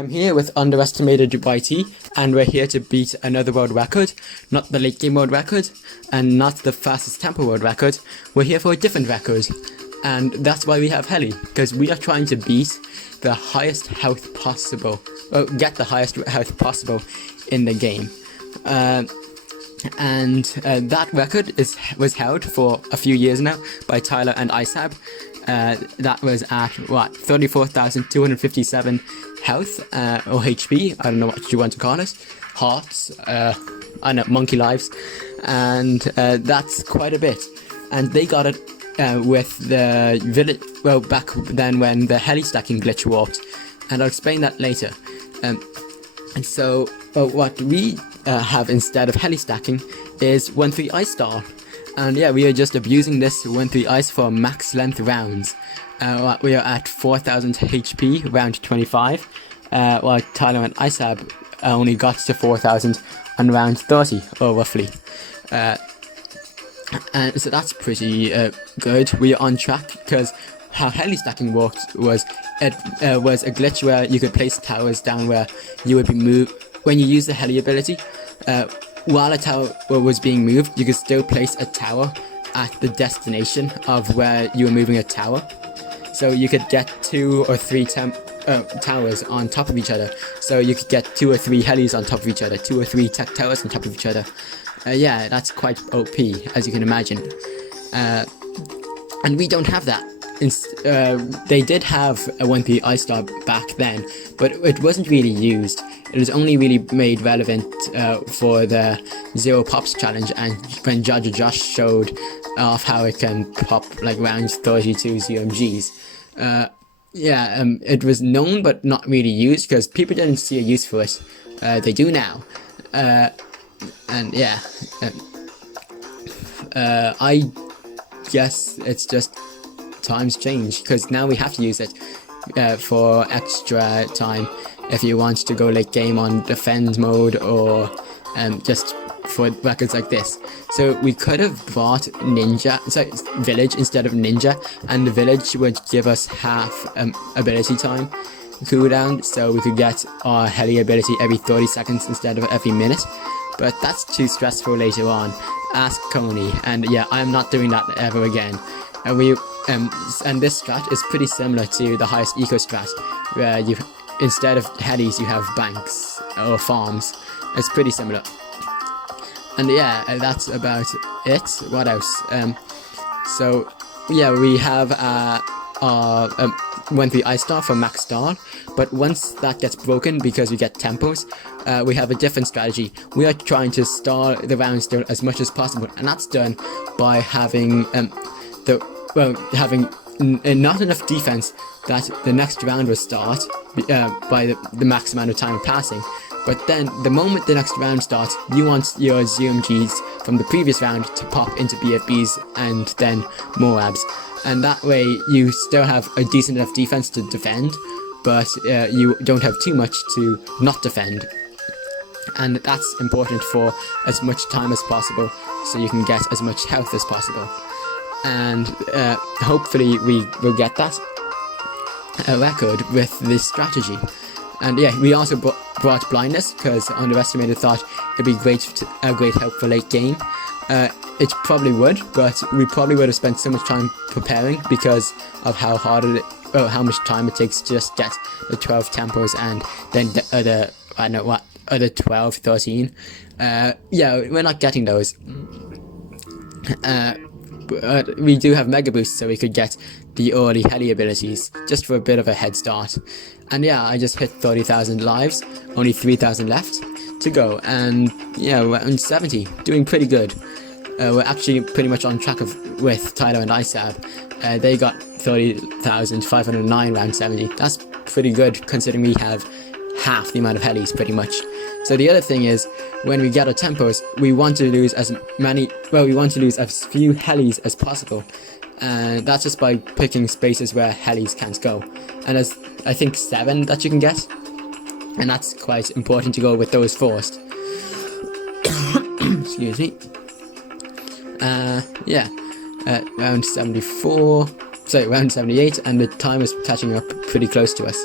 I'm here with Underestimated YT, and we're here to beat another world record, not the late game world record, and not the fastest tempo world record. We're here for a different record, and that's why we have Heli, because we are trying to beat the highest health possible, get the highest health possible in the game. That record was held for a few years now by Tyler and Isab. That was at 34,257 health or HP. I don't know what you want to call it. Hearts. I don't know, monkey lives, and that's quite a bit. And they got it with the village. Well, back then when the heli stacking glitch worked, and I'll explain that later. And so what we have instead of heli stacking is 1-3 ice star. And yeah, we are just abusing this 1-3 ice for max length rounds. We are at 4,000 HP, round 25, while Tyler and Isab only got to 4,000 on round 30, or roughly. And so that's pretty good. We are on track, because how heli stacking worked was it was a glitch where you could place towers down where you would be moved. When you use the heli ability, while a tower was being moved, you could still place a tower at the destination of where you were moving a tower. So you could get 2 or 3 towers on top of each other. So you could get 2 or 3 helis on top of each other, 2 or 3 tech towers on top of each other. Yeah, that's quite OP, as you can imagine. And we don't have that. They did have a 1-3 ice star back then, but it wasn't really used. It was only really made relevant for the 0 pops challenge, and when Judge Josh showed off how it can pop like round 32 UMGs. It was known but not really used because people didn't see a use for it. They do now. And yeah, I guess it's just times change, because now we have to use it for extra time if you want to go late game on defend mode, or just for records like this. So we could have bought village instead of ninja, and the village would give us half ability time cooldown, so we could get our heli ability every 30 seconds instead of every minute. But that's too stressful later on. Ask Coney, and yeah, I'm not doing that ever again. And this strat is pretty similar to the highest eco strat, where you, instead of helis, you have banks or farms. It's pretty similar. And yeah, that's about it. What else? So yeah, we have our 1-3 ice star for max star, but once that gets broken because we get tempos, we have a different strategy. We are trying to star the round still as much as possible, and that's done by having having not enough defense that the next round will start by the max amount of time passing. But then, the moment the next round starts, you want your ZMGs from the previous round to pop into BFBs and then Moabs. And that way, you still have a decent enough defense to defend, but you don't have too much to not defend. And that's important for as much time as possible, so you can get as much health as possible. And hopefully we will get that record with this strategy. And yeah, we also brought blindness, because Underestimated thought it'd be a great help for late game. It probably would, but we probably would have spent so much time preparing because of how hard how much time it takes to just get the 12 tempos and then the other, I don't know what, other 12, 13. Yeah, we're not getting those. We do have mega boosts, so we could get the early heli abilities just for a bit of a head start. And yeah, I just hit 30,000 lives, only 3,000 left to go, and yeah, we're on 70, doing pretty good. We're actually pretty much on track with Tyler and Isab. They got 30,509 round 70. That's pretty good considering we have half the amount of helis pretty much. So the other thing is, when we get our tempos, we want to lose as few helis as possible. And that's just by picking spaces where helis can't go. And there's, I think, 7 that you can get. And that's quite important to go with those first. Excuse me. Yeah. Round 74. Sorry, round 78, and the time is catching up pretty close to us.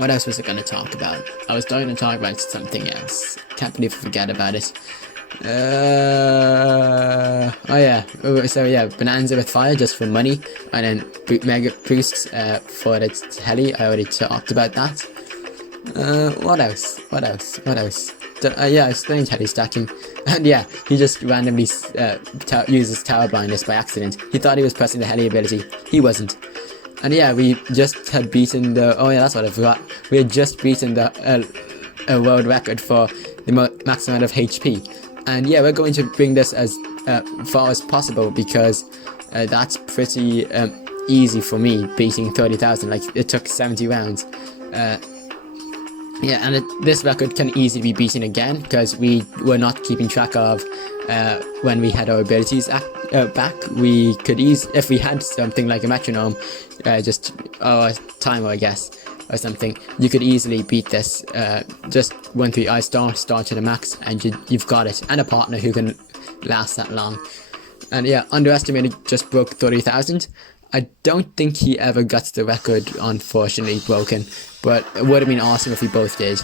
What else was I going to talk about? I was going to talk about something else. Can't believe I forget about it. Oh yeah. So yeah, Bonanza with fire just for money, and then mega boosts for its heli. I already talked about that. What else? Yeah, explained heli stacking, and yeah, he just randomly uses tower blindness by accident. He thought he was pressing the heli ability. He wasn't. And yeah, we just had beaten the. Oh yeah, that's what I forgot. We had just beaten the world record for the maximum amount of HP. And yeah, we're going to bring this as far as possible, because that's pretty easy for me, beating 30,000. Like, it took 70 rounds. Yeah, and this record can easily be beaten again, because we were not keeping track of when we had our abilities back. We could if we had something like a metronome, just a timer, I guess, or something, you could easily beat this. Just 1-3 start to the max, and you've got it, and a partner who can last that long. And yeah, Underestimated just broke 30,000. I don't think he ever got the record, unfortunately, broken, but it would have been awesome if we both did.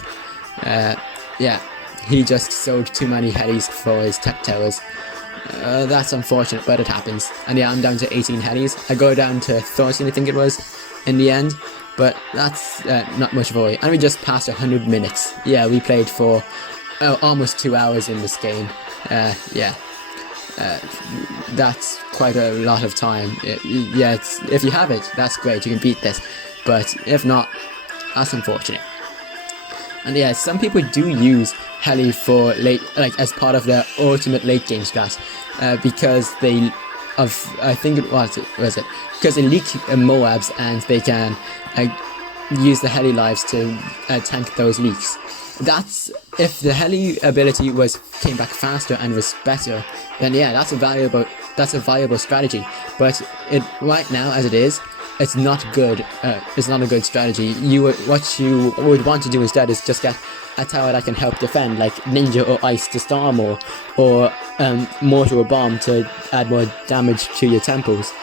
Yeah, he just sold too many helis for his tech towers. That's unfortunate, but it happens. And yeah, I'm down to 18 helis. I go down to 13, I think it was, in the end. But that's not much of a worry. And we just passed 100 minutes. Yeah, we played for almost 2 hours in this game. Yeah. That's quite a lot of time. Yeah, if you have it, that's great. You can beat this. But if not, that's unfortunate. And yeah, some people do use heli for as part of their ultimate late game strat, because they, I think it was it, because they leak Moabs, and they can use the heli lives to tank those leaks. That's if the heli ability came back faster and was better, then yeah, that's a viable strategy. But right now, as it is, it's not good. It's not a good strategy. What you would want to do instead is just get a tower that can help defend, like Ninja or Ice to star more, or Mortar or Bomb to add more damage to your temples.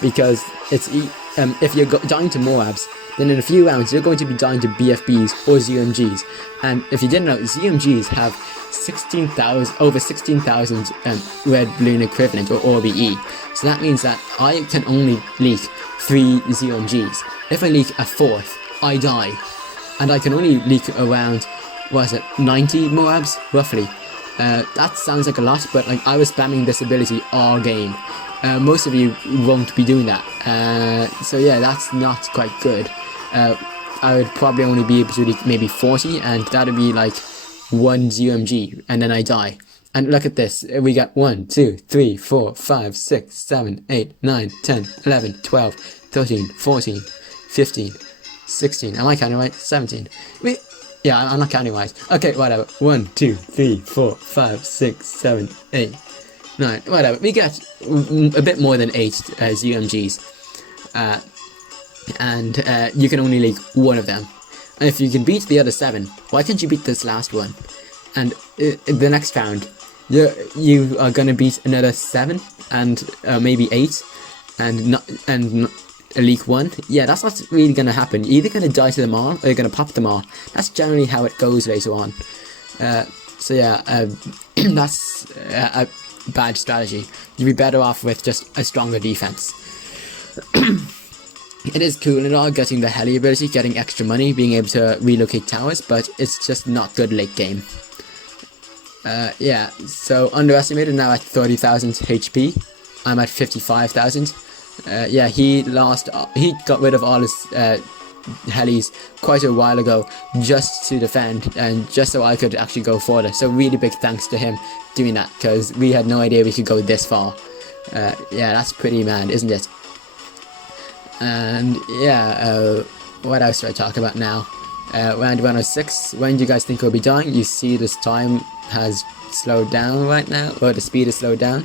Because it's if you're dying to Moabs, then in a few rounds you're going to be dying to BFBs or ZMGs. And if you didn't know, ZMGs have over 16,000 red balloon equivalent, or RBE. So that means that I can only leak 3 ZMGs. If I leak a 4th, I die. And I can only leak around, 90 Moabs, roughly. That sounds like a lot, but like, I was spamming this ability all game. Most of you won't be doing that. So yeah, that's not quite good. I would probably only be able to leak maybe 40, and that would be like 1 ZMG, and then I die. And look at this, we got 1, 2, 3, 4, 5, 6, 7, 8, 9, 10, 11, 12, 13, 14, 15, 16, am I counting right? 17. Yeah, I'm not counting right. Okay, whatever. 1, 2, 3, 4, 5, 6, 7, 8, 9, whatever. We get a bit more than 8 ZMGs. And you can only leak 1 of them. And if you can beat the other 7, why can't you beat this last one? And the next round, you are gonna beat another 7 and maybe 8, and leak 1. Yeah, that's what's really gonna happen. You're either gonna die to them all, or you're gonna pop them all. That's generally how it goes later on. So yeah, that's a bad strategy. You'd be better off with just a stronger defense. It is cool and all, getting the heli ability, getting extra money, being able to relocate towers, but it's just not good late game. Yeah, so Underestimated now at 30,000 HP. I'm at 55,000. Yeah, he got rid of all his helis quite a while ago, just to defend, and just so I could actually go further. So really big thanks to him doing that, because we had no idea we could go this far. Yeah, that's pretty mad, isn't it? And yeah, what else should I talk about now? Round 106, when do you guys think we'll be dying? You see this time has slowed down right now, or the speed is slowed down,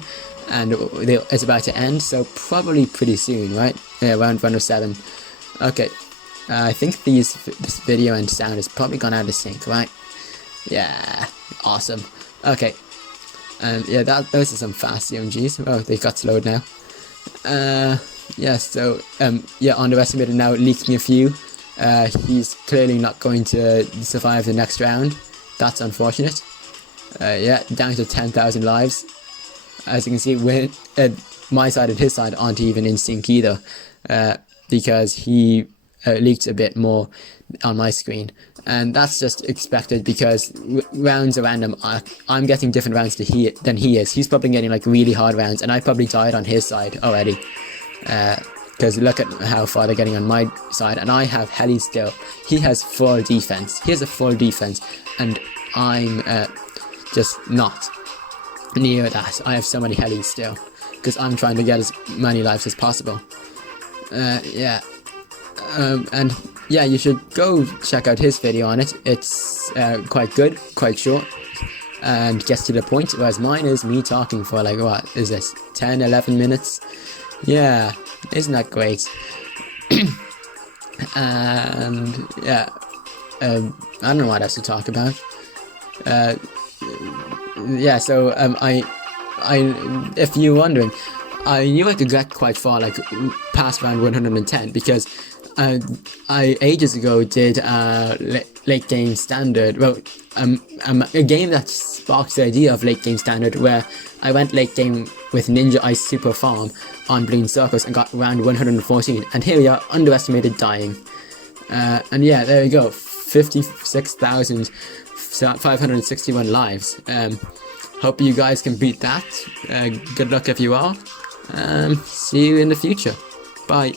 and it's about to end, so probably pretty soon, right? Yeah, round 107. Okay, I think this video and sound has probably gone out of sync, right? Yeah, awesome. Okay, and yeah, those are some fast CMGs. Oh, they got slowed now. Yeah, so yeah, Underestimated now leaked me a few. He's clearly not going to survive the next round. That's unfortunate. Yeah, down to 10,000 lives. As you can see, my side and his side aren't even in sync either, because he leaked a bit more on my screen, and that's just expected because rounds are random. I'm getting different rounds than he is. He's probably getting like really hard rounds, and I probably died on his side already. Because look at how far they're getting on my side, and I have heli still. He has full defense. He has a full defense, and I'm just not near that. I have so many helis still, because I'm trying to get as many lives as possible. Yeah. And yeah, you should go check out his video on it. It's quite good, quite short, and gets to the point, whereas mine is me talking for like, what is this, 10-11 minutes? Yeah, isn't that great? And yeah, I don't know what else to talk about. Yeah, so if you're wondering, I knew I could get quite far, like past round 110, because I ages ago did late game standard. Well, a game that sparked the idea of late game standard, where I went late game with Ninja Ice Super Farm on Bloons Circles and got round 114, and here we are, underestimated dying. And yeah, there we go, 56,561 lives. Hope you guys can beat that. Good luck if you are. See you in the future. Bye.